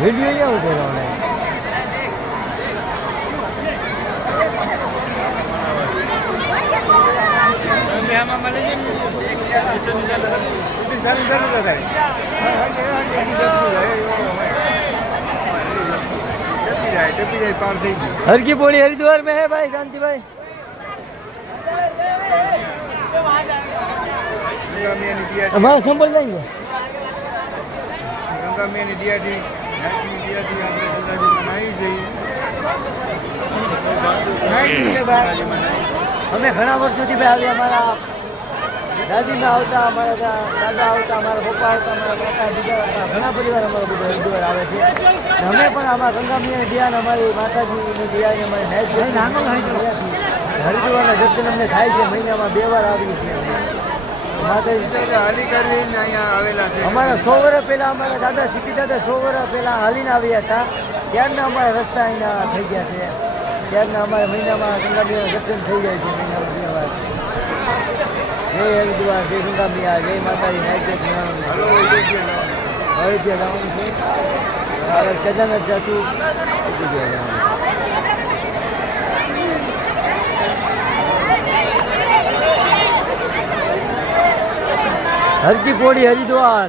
video ઉતરવાનો Har ki Pauri Haridwar में है भाई शांति भाई हमारा संभल जाएंगे गंगा में दिया थी અમે ઘણા વર્ષોથી ભાઈ આવી અમારા દાદીમાં આવતા અમારા દાદા આવતા અમારા પપ્પા આવતા અમારા કાકા બીજા આવતા ઘણા પરિવાર અમારો બધો હરિદ્વાર આવે છે અમે પણ આમાં ગંગામિયાની દયા અમારી માતાજીની દયા અમારી હરિદ્વારના દર્શન અમને થાય છે મહિનામાં 2 વાર આવીએ છીએ માતાજી હાલી કરીને અહીંયા આવેલા છે અમારા 100 વર્ષ પહેલાં અમારા દાદા સિટી દાદા 100 વર્ષ પહેલાં હાલીને આવ્યા હતા ત્યારના અમારા રસ્તા અહીંના થઈ ગયા છે ત્યારના અમારા મહિનામાં ગંગામિયાના દર્શન થઈ જાય છે મહિનામાં 2 વાર જય હરિદ્વાર જય ગંગામિયા જય માતાજી અયોધ્યા જવાનું છે કેદારનાથ જાશું હરકી પૌડી હરિદ્વાર